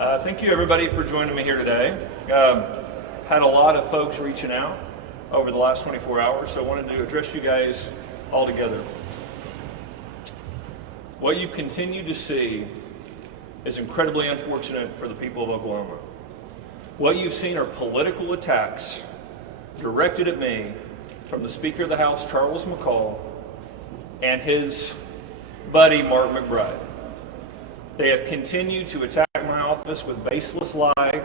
Thank you everybody for joining me here today. Had a lot of folks reaching out over the last 24 hours, so I wanted to address you guys all together. What you continue to see is incredibly unfortunate for the people of Oklahoma. What you've seen are political attacks directed at me from the Speaker of the House, Charles McCall, and his buddy, Mark McBride. They have continued to attack my office with baseless lie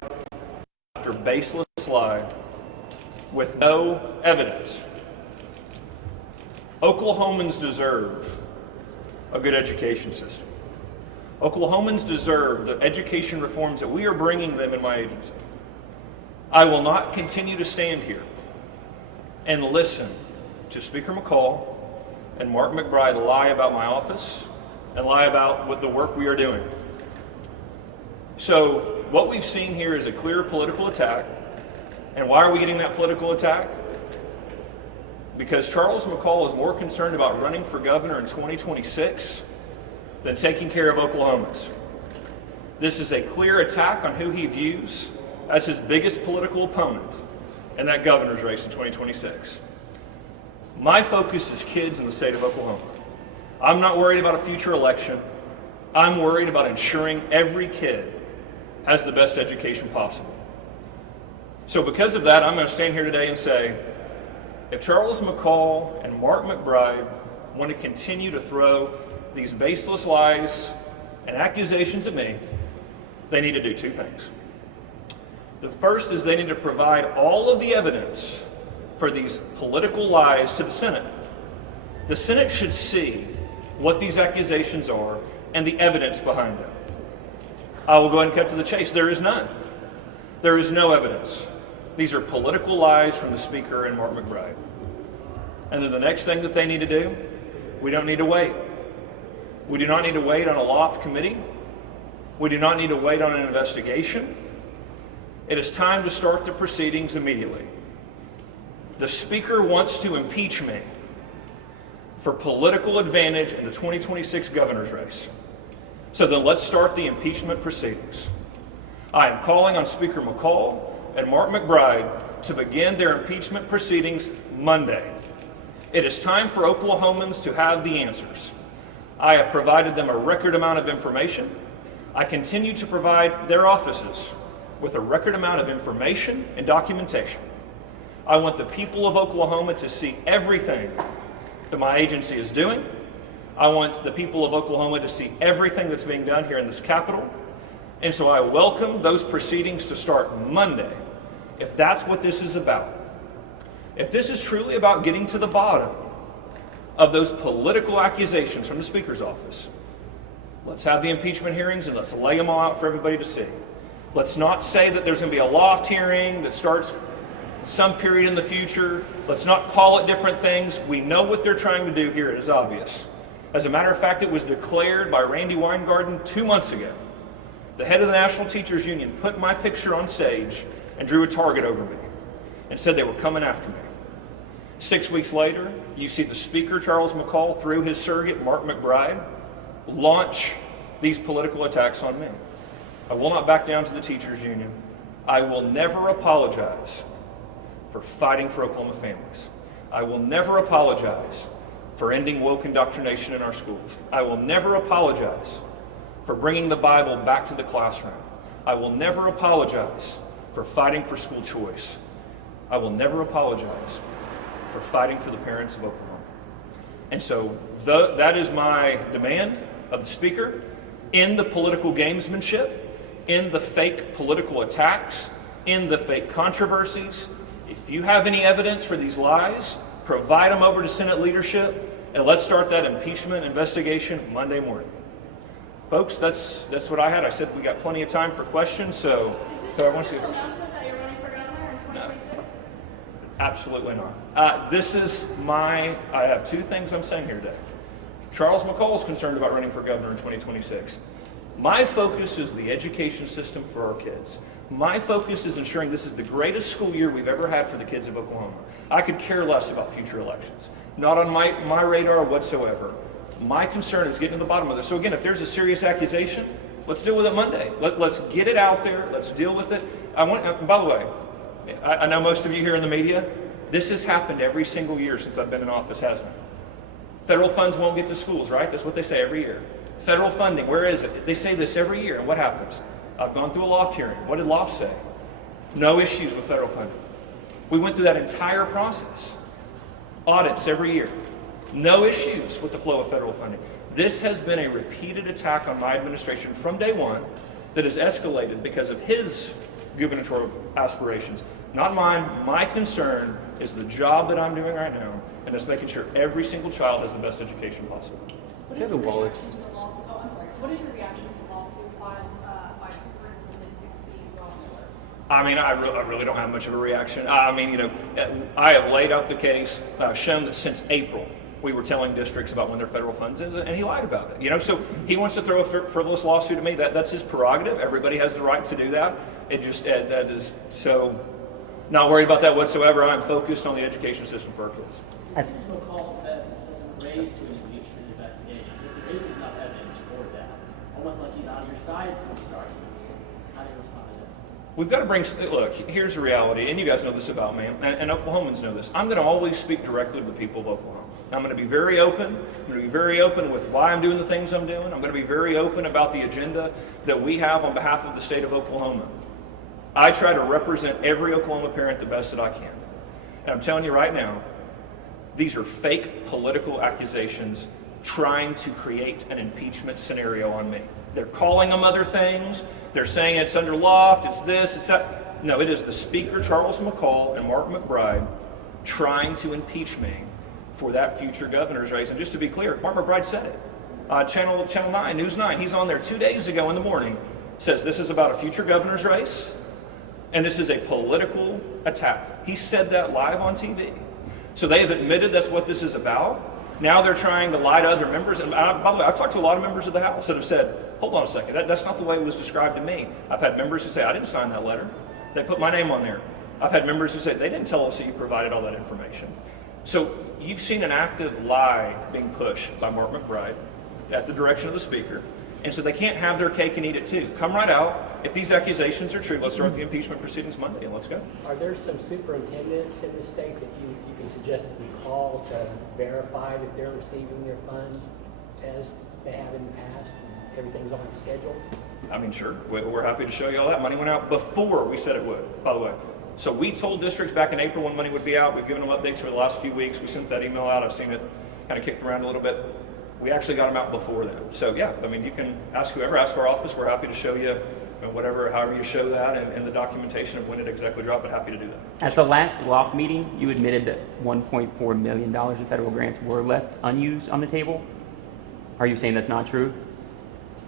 after baseless lie with no evidence. Oklahomans deserve a good education system. Oklahomans deserve the education reforms that we are bringing them in my agency. I will not continue to stand here and listen to Speaker McCall and Mark McBride lie about my office and lie about what the work we are doing. So what we've seen here is a clear political attack. And why are we getting that political attack? Because Charles McCall is more concerned about running for governor in 2026 than taking care of Oklahomans. This is a clear attack on who he views as his biggest political opponent in that governor's race in 2026. My focus is kids in the state of Oklahoma. I'm not worried about a future election. I'm worried about ensuring every kid has the best education possible. So because of that, I'm going to stand here today and say, if Charles McCall and Mark McBride want to continue to throw these baseless lies and accusations at me, they need to do two things. The first is they need to provide all of the evidence for these political lies to the Senate. The Senate should see what these accusations are and the evidence behind them. I will go ahead and cut to the chase. There is none. There is no evidence. These are political lies from the Speaker and Mark McBride. And then the next thing that they need to do, we don't need to wait. We do not need to wait on a loft committee. We do not need to wait on an investigation. It is time to start the proceedings immediately. The Speaker wants to impeach me for political advantage in the 2026 governor's race. So then let's start the impeachment proceedings. I am calling on Speaker McCall and Mark McBride to begin their impeachment proceedings Monday. It is time for Oklahomans to have the answers. I have provided them a record amount of information. I continue to provide their offices with a record amount of information and documentation. I want the people of Oklahoma to see everything that my agency is doing. I want the people of Oklahoma to see everything that's being done here in this Capitol. And so I welcome those proceedings to start Monday, if that's what this is about. If this is truly about getting to the bottom of those political accusations from the Speaker's office, let's have the impeachment hearings and let's lay them all out for everybody to see. Let's not say that there's going to be a loft hearing that starts some period in the future. Let's not call it different things. We know what they're trying to do here. It is obvious. As a matter of fact, it was declared by Randy Weingarten 2 months ago. The head of the National Teachers Union put my picture on stage and drew a target over me and said they were coming after me. 6 weeks later, you see the Speaker, Charles McCall, through his surrogate, Mark McBride, launch these political attacks on me. I will not back down to the teachers union. I will never apologize for fighting for Oklahoma families. I will never apologize for ending woke indoctrination in our schools. I will never apologize for bringing the Bible back to the classroom. I will never apologize for fighting for school choice. I will never apologize for fighting for the parents of Oklahoma. And so that is my demand of the Speaker. In the political gamesmanship, in the fake political attacks, in the fake controversies, if you have any evidence for these lies, provide them over to Senate leadership, and let's start that impeachment investigation Monday morning. Folks, that's what I had. I said we got plenty of time for questions, so I want to see. Announcement that you're running for governor in 2026? Absolutely not. I have two things I'm saying here today. Charles McCall is concerned about running for governor in 2026. My focus is the education system for our kids. My focus is ensuring this is the greatest school year we've ever had for the kids of Oklahoma. I could care less about future elections. Not on my radar whatsoever. My concern is getting to the bottom of this. So again, if there's a serious accusation, Let's deal with it Monday. Let's get it out there. Let's deal with it. By the way, I know most of you here in the media, this has happened every single year since I've been in office, hasn't it? Federal funds won't get to schools, right? That's what they say every year. Federal funding, where is it? They say this every year, and what happens? I've gone through a loft hearing. What did loft say? No issues with federal funding. We went through that entire process. Audits every year. No issues with the flow of federal funding. This has been a repeated attack on my administration from day one that has escalated because of his gubernatorial aspirations. Not mine. My concern is the job that I'm doing right now, and it's making sure every single child has the best education possible. What is your reaction to the lawsuit? Oh, I'm sorry. What is your reaction to the lawsuit filed by Superintendent Ryan Walters? I mean, I really don't have much of a reaction. I mean, you know, I have laid out the case, shown that since April, we were telling districts about when their federal funds is, and he lied about it. You know, so he wants to throw a frivolous lawsuit at me. That's his prerogative. Everybody has the right to do that. It just, that is, so, not worried about that whatsoever. I'm focused on the education system for our kids. Since McCall says this doesn't raise to an impeachment investigation, since there isn't enough evidence for that, almost like he's on your side in some of these arguments, how do you respond to that? We've got to bring, look, here's the reality, and you guys know this about me, and Oklahomans know this. I'm going to always speak directly to the people of Oklahoma. I'm going to be very open. I'm going to be very open with why I'm doing the things I'm doing. I'm going to be very open about the agenda that we have on behalf of the state of Oklahoma. I try to represent every Oklahoma parent the best that I can. And I'm telling you right now, these are fake political accusations trying to create an impeachment scenario on me. They're calling them other things. They're saying it's under loft, it's this, it's that. No, it is the Speaker, Charles McCall, and Mark McBride trying to impeach me for that future governor's race. And just to be clear, Mark McBride said it. Channel 9, News 9, he's on there 2 days ago in the morning, says this is about a future governor's race, and this is a political attack. He said that live on TV. So they have admitted that's what this is about. Now they're trying to lie to other members. And by the way, I've talked to a lot of members of the House that have said, hold on a second, that's not the way it was described to me. I've had members who say, I didn't sign that letter. They put my name on there. I've had members who say, they didn't tell us that you provided all that information. So you've seen an active lie being pushed by Mark McBride at the direction of the Speaker. And so they can't have their cake and eat it too. Come right out. If these accusations are true, let's start the impeachment proceedings Monday and let's go. Are there some superintendents in the state that you can suggest that we call to verify that they're receiving their funds as they have in the past and everything's on schedule? I mean, sure. We're happy to show you all that. Money went out before we said it would, by the way. So we told districts back in April when money would be out. We've given them updates for the last few weeks. We sent that email out. I've seen it kind of kicked around a little bit. We actually got them out before then. So yeah, I mean, you can ask whoever, ask our office. We're happy to show you, whatever, however you show that and the documentation of when it exactly dropped, but happy to do that. At the last loft meeting, you admitted that $1.4 million in federal grants were left unused on the table. Are you saying that's not true?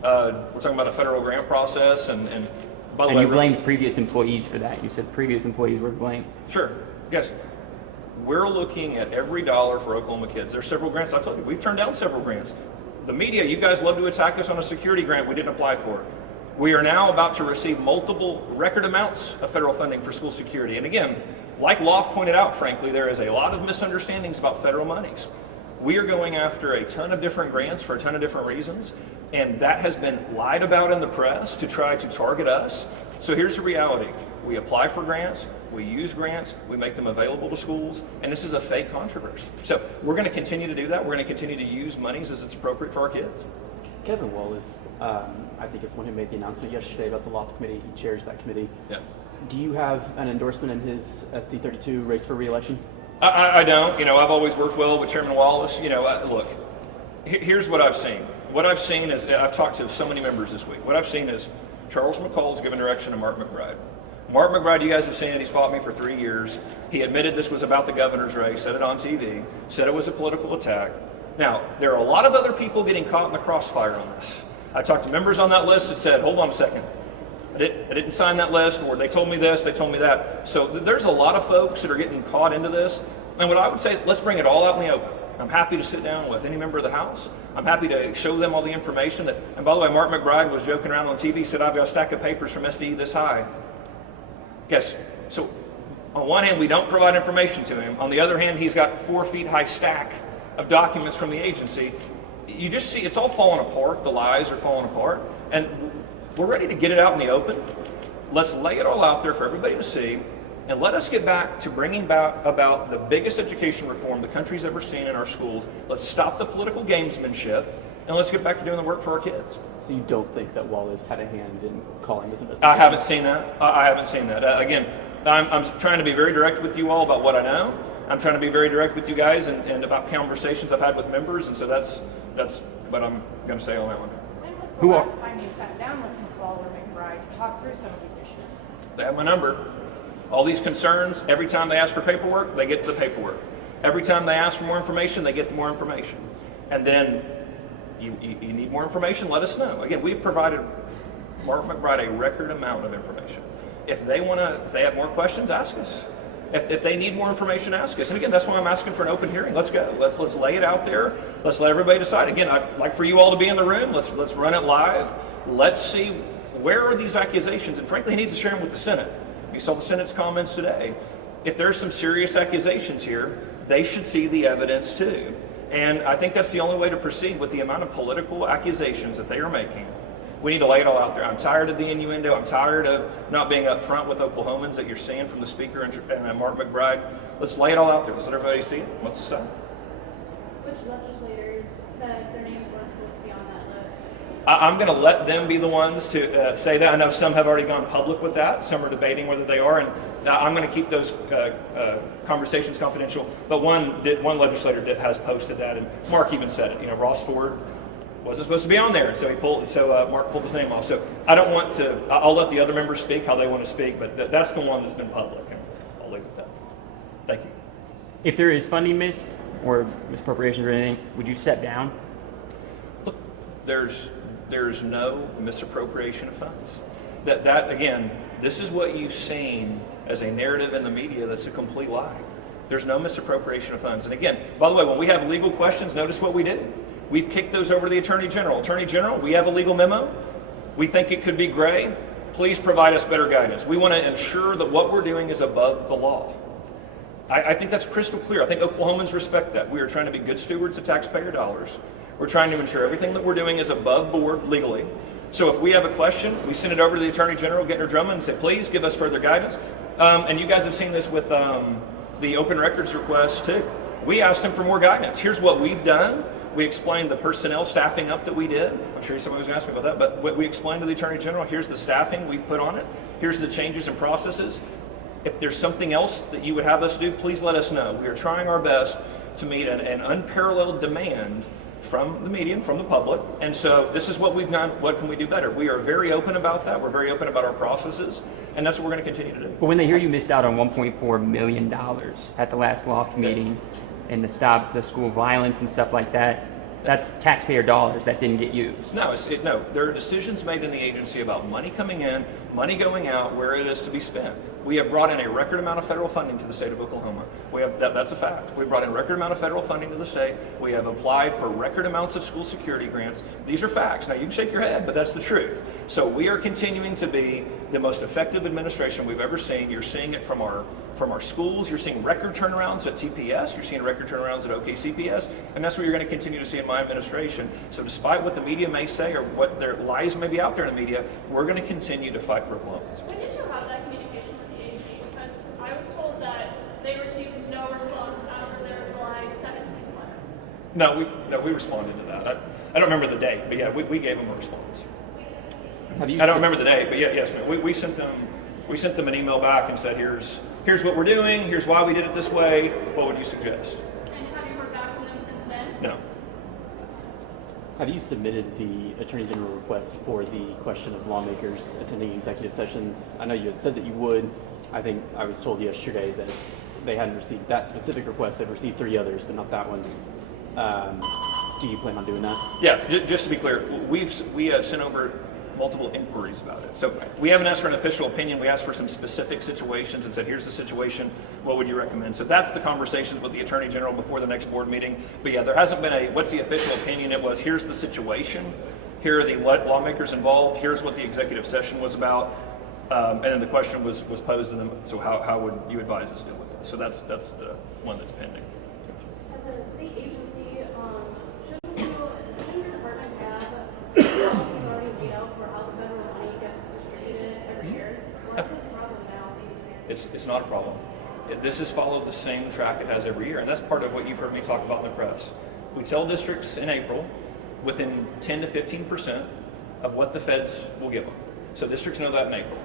We're talking about a federal grant process and by the And way, you blamed previous employees for that. You said previous employees were blamed. Sure, yes. We're looking at every dollar for Oklahoma kids. There's several grants. I've told you, we've turned down several grants. The media, you guys love to attack us on a security grant we didn't apply for. We are now about to receive multiple record amounts of federal funding for school security. And again, like Loft pointed out, frankly, there is a lot of misunderstandings about federal monies. We are going after a ton of different grants for a ton of different reasons, and that has been lied about in the press to try to target us. So here's the reality. We apply for grants, we use grants, we make them available to schools, and this is a fake controversy. So we're going to continue to do that. We're going to continue to use monies as it's appropriate for our kids. Kevin Wallace, I think is one who made the announcement yesterday about the Loft Committee. He chairs that committee. Yeah. Do you have an endorsement in his SD32 race for re-election? I don't. I've always worked well with Chairman Wallace. Look, here's what I've seen. What I've seen is, I've talked to so many members this week. What I've seen is Charles McCall's given direction to Mark McBride. Mark McBride, you guys have seen it. He's fought me for 3 years. He admitted this was about the governor's race, said it on TV, said it was a political attack. Now, there are a lot of other people getting caught in the crossfire on this. I talked to members on that list that said, hold on a second. I didn't sign that list, or they told me this, they told me that. So there's a lot of folks that are getting caught into this. And what I would say is, let's bring it all out in the open. I'm happy to sit down with any member of the House. I'm happy to show them all the information that, and by the way, Mark McBride was joking around on TV, said, I've got a stack of papers from SDE this high. Yes, so on one hand, we don't provide information to him. On the other hand, he's got 4 feet high stack of documents from the agency. you just see it's all falling apart. The lies are falling apart, and we're ready to get it out in the open. Let's lay it all out there for everybody to see, and let us get back to bringing about the biggest education reform the country's ever seen in our schools. Let's stop the political gamesmanship, and let's get back to doing the work for our kids. So you don't think that Wallace had a hand in calling this investigation? I haven't seen that. I haven't seen that. Again, I'm trying to be very direct with you all about what I know. I'm trying to be very direct with you guys and about conversations I've had with members, and so that's what I'm going to say on that one. When was the Who are- last time you sat down with McFall or McBride to talk through some of these issues? They have my number. All these concerns, every time they ask for paperwork, they get the paperwork. Every time they ask for more information, they get the more information. And then you need more information, let us know. Again, we've provided Mark McBride a record amount of information. If they have more questions, ask us. If they need more information, ask us. And again, that's why I'm asking for an open hearing. Let's go. Let's lay it out there. Let's let everybody decide. Again, I'd like for you all to be in the room. Let's run it live. Let's see where are these accusations. And frankly, he needs to share them with the Senate. You saw the Senate's comments today. If there's some serious accusations here, they should see the evidence too. And I think that's the only way to proceed with the amount of political accusations that they are making. We need to lay it all out there. I'm tired of the innuendo. I'm tired of not being up front with Oklahomans that you're seeing from the Speaker and Mark McBride. Let's lay it all out there. Let's let everybody see it. What's the say? Which legislators said their names weren't supposed to be on that list? I'm going to let them be the ones to say that. I know some have already gone public with that. Some are debating whether they are, and I'm going to keep those conversations confidential. But one legislator has posted that, and Mark even said it. You know, Ross Ford wasn't supposed to be on there, and so Mark pulled his name off. So I don't want to. I'll let the other members speak how they want to speak, but that's the one that's been public, and I'll leave it at that. Thank you. If there is funding missed or misappropriations or anything, would you step down? Look, there's no misappropriation of funds. That again, this is what you've seen as a narrative in the media that's a complete lie. There's no misappropriation of funds. And again, by the way, when we have legal questions, notice what we did. We've kicked those over to the Attorney General. Attorney General, we have a legal memo. We think it could be gray. Please provide us better guidance. We want to ensure that what we're doing is above the law. I think that's crystal clear. I think Oklahomans respect that. We are trying to be good stewards of taxpayer dollars. We're trying to ensure everything that we're doing is above board legally. So if we have a question, we send it over to the Attorney General, Gettner Drummond, and say, please give us further guidance. And you guys have seen this with the open records request too. We asked him for more guidance. Here's what we've done. We explained the personnel staffing up that we did. I'm sure somebody was going to ask me about that, but what we explained to the Attorney General, here's the staffing we've put on it. Here's the changes and processes. If there's something else that you would have us do, please let us know. We are trying our best to meet an unparalleled demand from the media, from the public. And so this is what we've done. What can we do better? We are very open about that. We're very open about our processes, and that's what we're going to continue to do. But when they hear you missed out on $1.4 million at the last loft meeting and to stop the school violence and stuff like that, that's taxpayer dollars that didn't get used. No, no. There are decisions made in the agency about money coming in, money going out, where it is to be spent. We have brought in a record amount of federal funding to the state of Oklahoma. That's a fact. We brought in a record amount of federal funding to the state. We have applied for record amounts of school security grants. These are facts. Now you can shake your head, but that's the truth. So we are continuing to be the most effective administration we've ever seen. You're seeing it from our schools. You're seeing record turnarounds at TPS. You're seeing record turnarounds at OKCPS, and that's what you're going to continue to see in my administration. So despite what the media may say or what their lies may be out there in the media, we're going to continue to fight for Oklahomans. When did you have that communication with the AG? Because I was told that they received no response after their July 17th letter. No, we responded to that. I don't remember the date, but yeah, we gave them a response. Have you I don't remember the date, but yes, ma'am. We sent them an email back and said, here's what we're doing, here's why we did it this way. What would you suggest? And have you heard back from them since then? No. Have you submitted the Attorney General request for the question of lawmakers attending executive sessions? I know you had said that you would. I think I was told yesterday that they hadn't received that specific request. They've received 3 others, but not that one. Do you plan on doing that? Yeah, just to be clear, we have sent over multiple inquiries about it. So we haven't asked for an official opinion. We asked for some specific situations and said, here's the situation. What would you recommend? So that's the conversations with the Attorney General before the next board meeting. But yeah, there hasn't been what's the official opinion? It was, here's the situation. Here are the lawmakers involved. Here's what the executive session was about. And then the question was posed to them. So how would you advise us deal with it? So that's the one that's pending. As a state agency, shouldn't you it's not a problem. This has followed the same track it has every year, and that's part of what you've heard me talk about in the press. We tell districts in April within 10 to 15% of what the feds will give them. So districts know that in April.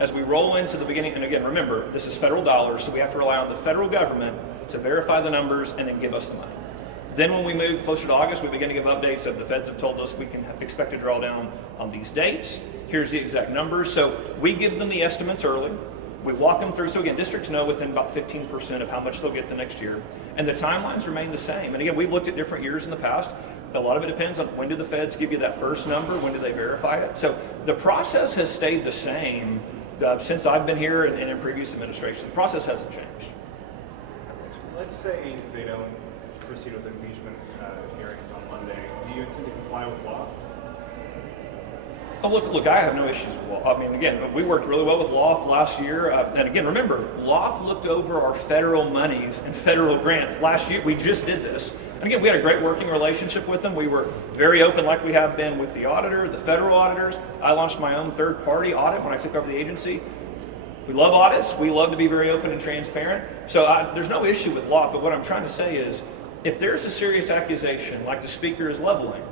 As we roll into the beginning, and again, remember, this is federal dollars, so we have to rely on the federal government to verify the numbers and then give us the money. Then when we move closer to August, we begin to give updates of the feds have told us we can expect to draw down on these dates. Here's the exact numbers. So we give them the estimates early. We walk them through. So again, districts know within about 15% of how much they'll get the next year. And the timelines remain the same. And again, we've looked at different years in the past. A lot of it depends on when do the feds give you that first number, when do they verify it. So the process has stayed the same since I've been here and in previous administrations. The process hasn't changed. Let's say they don't proceed with impeachment hearings on Monday. Do you intend to comply with law? Oh, look, I have no issues with law. I mean, again, we worked really well with Loft last year. And again, remember, Loft looked over our federal monies and federal grants. Last year, we just did this. And again, we had a great working relationship with them. We were very open like we have been with the auditor, the federal auditors. I launched my own third-party audit when I took over the agency. We love audits. We love to be very open and transparent. So there's no issue with Loft, but what I'm trying to say is, if there's a serious accusation like the speaker is leveling,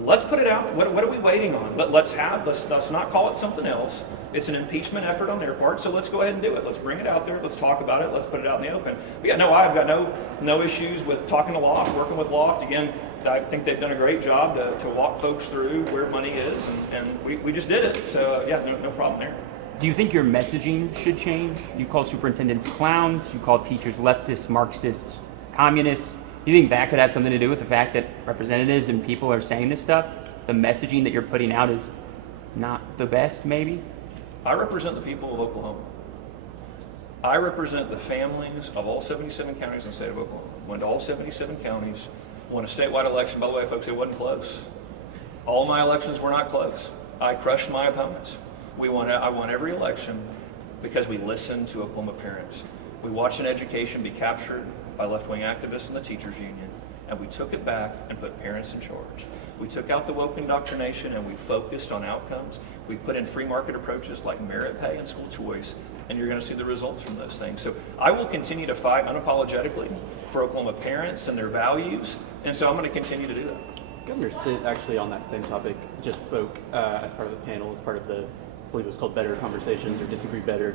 let's put it out. What are we waiting on? Let's not call it something else. It's an impeachment effort on their part, so let's go ahead and do it. Let's bring it out there. Let's talk about it. Let's put it out in the open. But yeah, no, I've got no issues with talking to Loft, working with Loft. Again, I think they've done a great job to walk folks through where money is, and we just did it. So yeah, no problem there. Do you think your messaging should change? You call superintendents clowns. You call teachers leftists, Marxists, communists. Do you think that could have something to do with the fact that representatives and people are saying this stuff? The messaging that you're putting out is not the best, maybe? I represent the people of Oklahoma. I represent the families of all 77 counties in the state of Oklahoma. Went to all 77 counties, won a statewide election. By the way, folks, it wasn't close. All my elections were not close. I crushed my opponents. I won every election because we listened to Oklahoma parents. We watched an education be captured by left-wing activists and the teachers union, and we took it back and put parents in charge. We took out the woke indoctrination and we focused on outcomes. We put in free market approaches like merit pay and school choice, and you're going to see the results from those things. So I will continue to fight unapologetically for Oklahoma parents and their values, and so I'm going to continue to do that. Governor Stitt, actually on that same topic, just spoke as part of the panel, as part of the, I believe it was called Better Conversations or Disagree Better,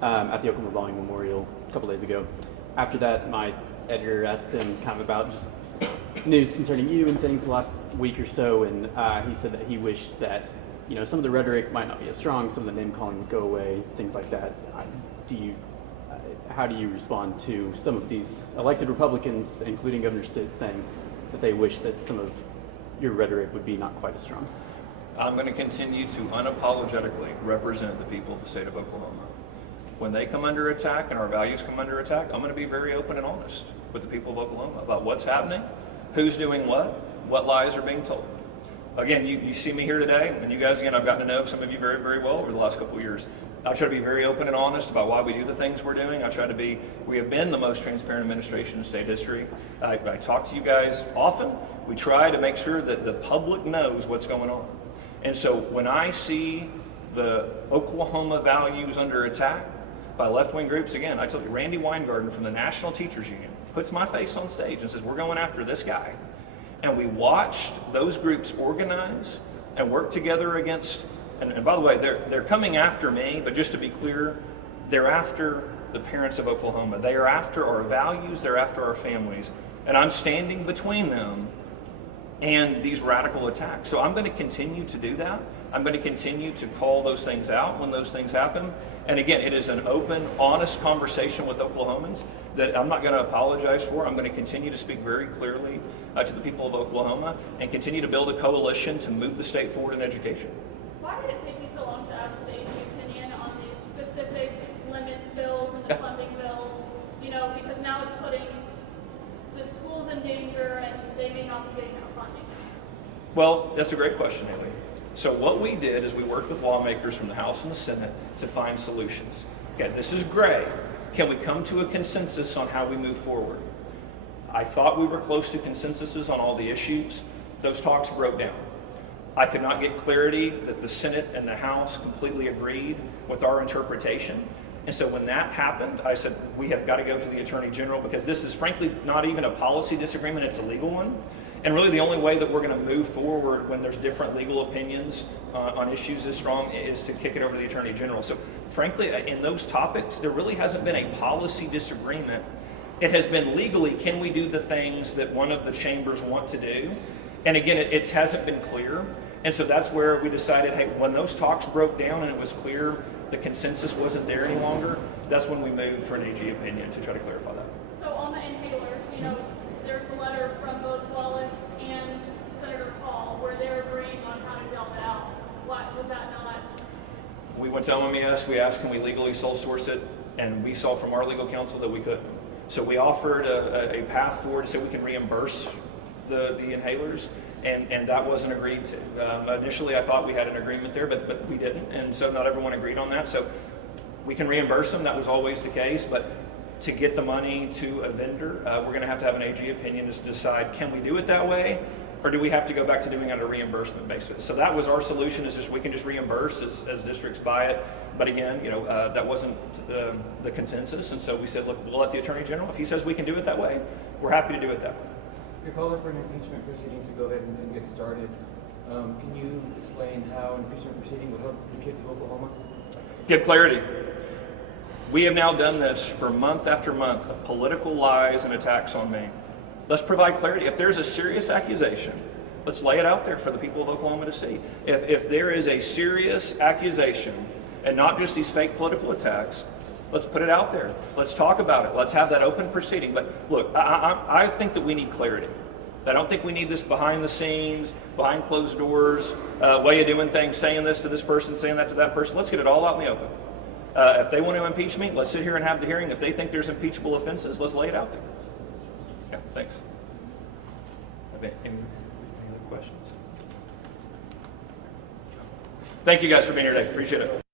at the Oklahoma Volume Memorial a couple days ago. After that, my editor asked him kind of about just news concerning you and things the last week or so, and he said that he wished that, you know, some of the rhetoric might not be as strong, some of the name calling would go away, things like that. How do you respond to some of these elected Republicans, including Governor Stitt, saying that they wish that some of your rhetoric would be not quite as strong? I'm going to continue to unapologetically represent the people of the state of Oklahoma. When they come under attack and our values come under attack, I'm going to be very open and honest with the people of Oklahoma about what's happening, who's doing what lies are being told. Again, you see me here today, and you guys, again, I've gotten to know some of you very, very well over the last couple of years. I try to be very open and honest about why we do the things we're doing. We have been the most transparent administration in state history. I talk to you guys often. We try to make sure that the public knows what's going on. And so when I see the Oklahoma values under attack by left-wing groups, again, I told you, Randy Weingarten from the National Teachers Union puts my face on stage and says, we're going after this guy. And we watched those groups organize and work together against, and by the way, they're coming after me, but just to be clear, they're after the parents of Oklahoma. They are after our values, they're after our families. And I'm standing between them and these radical attacks. So I'm going to continue to do that. I'm going to continue to call those things out when those things happen. And again, it is an open, honest conversation with Oklahomans that I'm not going to apologize for. I'm going to continue to speak very clearly to the people of Oklahoma and continue to build a coalition to move the state forward in education. Why did it take you so long to ask the AG opinion on these specific limits bills and the funding bills? You know, because now it's putting the schools in danger and they may not be getting that funding. Well, that's a great question, Haley. So what we did is we worked with lawmakers from the House and the Senate to find solutions. Okay, this is gray. Can we come to a consensus on how we move forward? I thought we were close to consensuses on all the issues. Those talks broke down. I could not get clarity that the Senate and the House completely agreed with our interpretation. And so when that happened, I said, we have got to go to the Attorney General because this is frankly not even a policy disagreement, it's a legal one. And really the only way that we're going to move forward when there's different legal opinions on issues this strong is to kick it over to the Attorney General. So frankly, in those topics, there really hasn't been a policy disagreement. It has been legally, can we do the things that one of the chambers want to do? And again, it hasn't been clear. And so that's where we decided, hey, when those talks broke down and it was clear the consensus wasn't there any longer, that's when we moved for an AG opinion to try to clarify that. So on the inhalers, you know, there's a letter from both Wallace and Senator Paul where they're agreeing on how to delve it out. What was that not? We went to OMS, we asked can we legally sole source it, and we saw from our legal counsel that we couldn't. So we offered a path forward to say we can reimburse the inhalers, and that wasn't agreed to. Initially I thought we had an agreement there, but we didn't, and so not everyone agreed on that. So we can reimburse them, that was always the case, but to get the money to a vendor, we're going to have an AG opinion to decide, can we do it that way, or do we have to go back to doing it on a reimbursement basis? So that was our solution, is just we can just reimburse as districts buy it. But again, you know, that wasn't the consensus, and so we said, look, we'll let the Attorney General, if he says we can do it that way, we're happy to do it that way. You're calling for an impeachment proceeding to go ahead and get started. Can you explain how an impeachment proceeding will help the kids of Oklahoma? Give clarity. We have now done this for month after month of political lies and attacks on me. Let's provide clarity. If there's a serious accusation, let's lay it out there for the people of Oklahoma to see. If there is a serious accusation and not just these fake political attacks, let's put it out there. Let's talk about it. Let's have that open proceeding. But look, I think that we need clarity. I don't think we need this behind the scenes, behind closed doors, way of doing things, saying this to this person, saying that to that person. Let's get it all out in the open. If they want to impeach me, let's sit here and have the hearing. If they think there's impeachable offenses, let's lay it out there. Yeah, thanks. Any other questions? Thank you guys for being here today. Appreciate it.